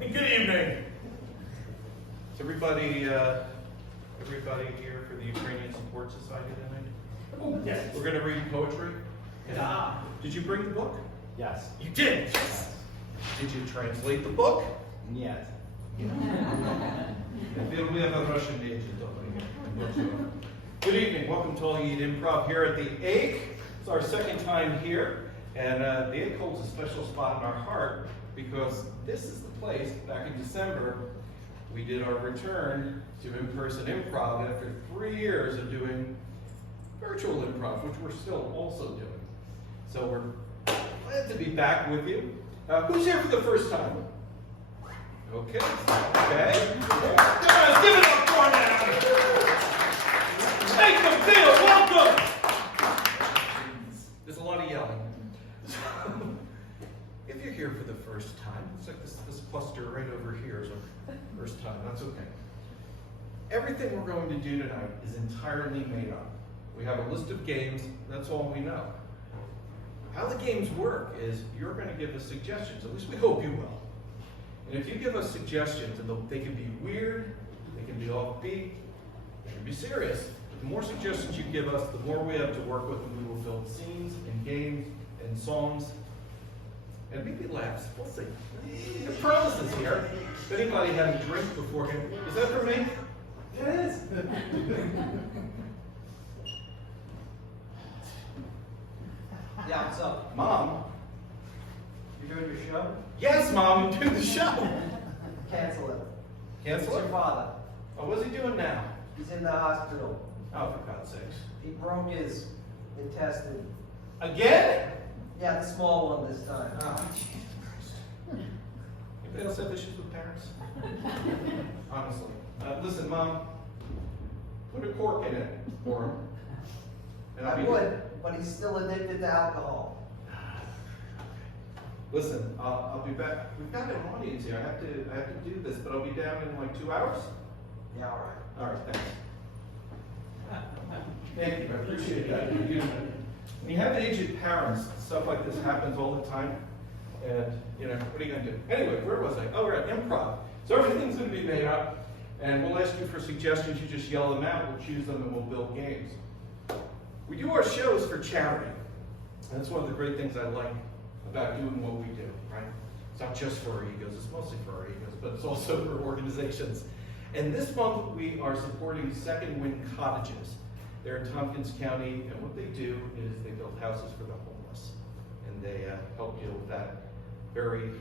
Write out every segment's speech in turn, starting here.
Good evening. Is everybody here for the Ukrainian Support Society tonight? Oh, yes. We're going to read poetry. Yeah. Did you bring the book? Yes. You did. Yes. Did you translate the book? Yes. We have a Russian agent over here. Good evening. Welcome to All You Eat Improv here at the Ake. It's our second time here, and the Ake holds a special spot in our heart because this is the place. Back in December, we did our return to in-person improv after 3 years of doing virtual improv, which we're still also doing. So we're glad to be back with you. Who's here for the first time? Okay. Okay. Guys, give it up for them. Make them feel welcome. There's a lot of yelling. If you're here for the first time, it's like this cluster right over here is our first time. That's okay. Everything we're going to do tonight is entirely made up. We have a list of games. That's all we know. How the games work is you're going to give us suggestions. At least we hope you will. And if you give us suggestions, and they can be weird, they can be offbeat, they can be serious. But the more suggestions you give us, the more we have to work with, and we will build scenes and games and songs and maybe laughs. We'll see. The promise is here. If anybody had a drink beforehand, is that for me? It is. Yeah, what's up? Mom. You doing your show? Yes, Mom, I'm doing the show. Cancel it. Cancel It's your it? father. Oh, what's he doing now? He's in the hospital. Oh, for God's sakes. He broke his intestine. Again? Yeah, the small one this time. Oh, Jesus Christ. Anybody else have issues with parents? Honestly. Listen, Mom, put a cork in it for him. And I would, but he's still addicted to alcohol. Listen, I'll be back. We've got an audience here. I have to do this, but I'll be down in like 2 hours. Yeah, all right. All right, thanks. Thank you, I appreciate that. When you have aged parents, stuff like this happens all the time. And, what are you going to do? Anyway, where was I? Oh, we're at improv. So everything's going to be made up, and we'll ask you for suggestions. You just yell them out, we'll choose them, and we'll build games. We do our shows for charity. And that's one of the great things I like about doing what we do, right? It's not just for our egos, it's mostly for our egos, but it's also for organizations. And this month we are supporting Second Wind Cottages. They're in Tompkins County, and what they do is they build houses for the homeless. And they help deal with that very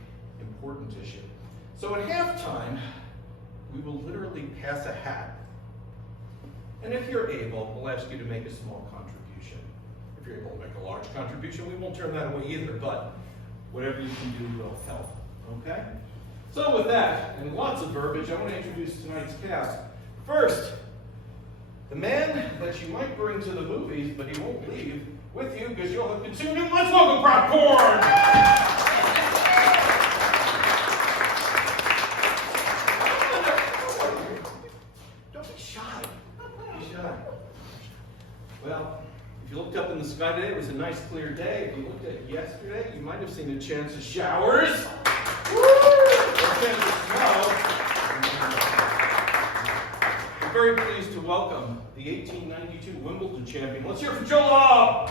important issue. So at halftime, we will literally pass a hat. And if you're able, we'll ask you to make a small contribution. If you're able to make a large contribution, we won't turn that away either, but whatever you can do will help, okay? So with that, and lots of verbiage, I want to introduce tonight's cast. First, the man that you might bring to the movies, but he won't leave with you because you'll have consumed him. Let's welcome Popcorn! Don't be shy. Be shy. Well, if you looked up in the sky today, it was a nice clear day. If you looked at it yesterday, you might have seen a chance of showers. Woo! Or a chance of snow. I'm very pleased to welcome the 1892 Wimbledon champion. Let's hear from Joe Law.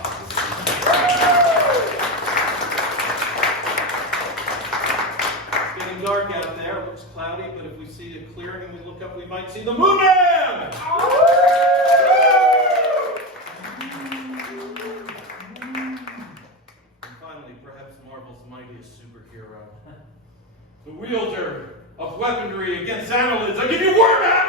It's getting dark out there. It looks cloudy, but if we see a clearing and we look up, we might see the Moon Man. Marvel's mightiest superhero, the wielder of weaponry against annelids. I give you War Man!